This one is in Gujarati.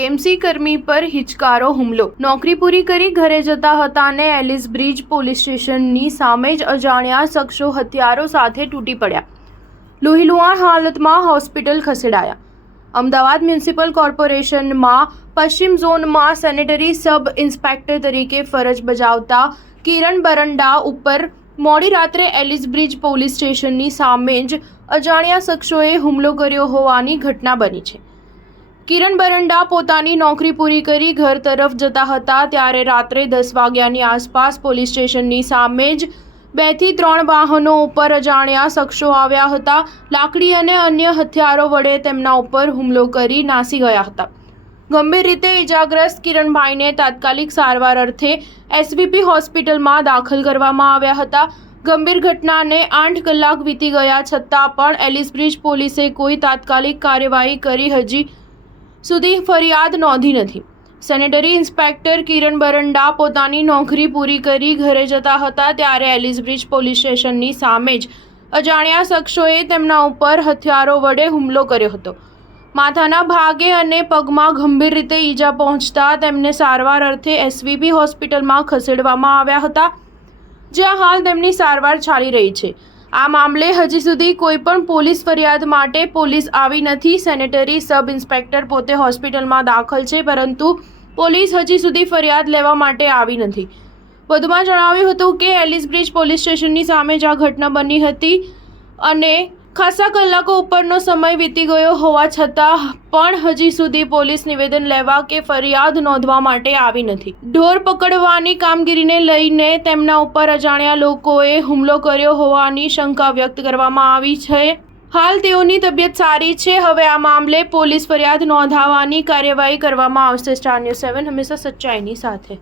એએમસી કર્મી પર હિચકારો હુમલો। નોકરી પૂરી કરી ઘરે જતા હતા અને એલિસ બ્રિજ પોલીસ સ્ટેશનની સામે જ અજાણ્યા શખ્સો હથિયારો સાથે તૂટી પડ્યા। લોહીલુહાણ હાલતમાં હોસ્પિટલ ખસેડાયા। અમદાવાદ મ્યુનિસિપલ કોર્પોરેશનમાં પશ્ચિમ ઝોનમાં સેનેટરી સબ ઇન્સ્પેક્ટર તરીકે ફરજ બજાવતા કિરણ બરંડા ઉપર મોડી રાત્રે એલિસ બ્રિજ પોલીસ સ્ટેશનની સામે જ અજાણ્યા શખ્સોએ હુમલો કર્યો હોવાની ઘટના બની છે। કિરણ બરંડા પોતાની નોકરી પૂરી કરી ઘર તરફ જતા હતા ત્યારે રાત્રે 10 વાગ્યાની આસપાસ પોલીસ સ્ટેશનની સામે જ 2 થી 3 વાહનો ઉપર અજાણ્યા શખ્સો આવ્યા હતા। લાકડી અને અન્ય હથિયારો વડે તેમના ઉપર હુમલો કરી નાસી ગયા હતા। ગંભીર રીતે ઇજાગ્રસ્ત કિરણભાઈને તાત્કાલિક સારવાર અર્થે એસવીપી હોસ્પિટલમાં દાખલ કરવામાં આવ્યા હતા। ગંભીર ઘટનાને 8 કલાક વીતી ગયા છતાં પણ એલિસ બ્રિજ પોલીસે કોઈ તાત્કાલિક કાર્યવાહી કરી હજી સુધી ફરિયાદ નોંધી નથી। સેનેટરી ઇન્સ્પેક્ટર કિરણ બરંડા પોતાની નોકરી પૂરી કરી ઘરે જતા હતા ત્યારે એલિસ બ્રિજ પોલીસ સ્ટેશનની સામે જ અજાણ્યા શખ્સોએ તેમના ઉપર હથિયારો વડે હુમલો કર્યો હતો। માથાના ભાગે અને પગમાં ગંભીર રીતે ઈજા પહોંચતા તેમને સારવાર અર્થે એસવીપી હોસ્પિટલમાં ખસેડવામાં આવ્યા હતા જ્યાં હાલ તેમની સારવાર ચાલી રહી છે। આ મામલે હજી સુધી કોઈ પણ પોલીસ ફરિયાદ માટે પોલીસ આવી નથી। સેનેટરી સબ ઇન્સ્પેક્ટર પોતે હોસ્પિટલમાં દાખલ છે પરંતુ પોલીસ હજી સુધી ફરિયાદ લેવા માટે આવી નથી। વધુમાં જણાવ્યું હતું કે એલિસ બ્રિજ પોલીસ સ્ટેશનની સામે જ આ ઘટના બની હતી અને ખાસા કલાકો ઉપરનો સમય વીતી ગયો હોવા છતાં પણ હજી સુધી પોલીસ નિવેદન લેવા કે ફરિયાદ નોંધવા માટે આવી નથી। ઢોર પકડવાની કામગીરીને લઈને તેમના ઉપર અજાણ્યા લોકોએ હુમલો કર્યો હોવાની શંકા વ્યક્ત કરવામાં આવી છે। હાલ તેઓની તબિયત સારી છે। હવે આ મામલે પોલીસ ફરિયાદ નોંધાવવાની કાર્યવાહી કરવામાં આવશે। સ્ટાર ન્યૂઝ 7 હંમેશા સચ્ચાઈની સાથે।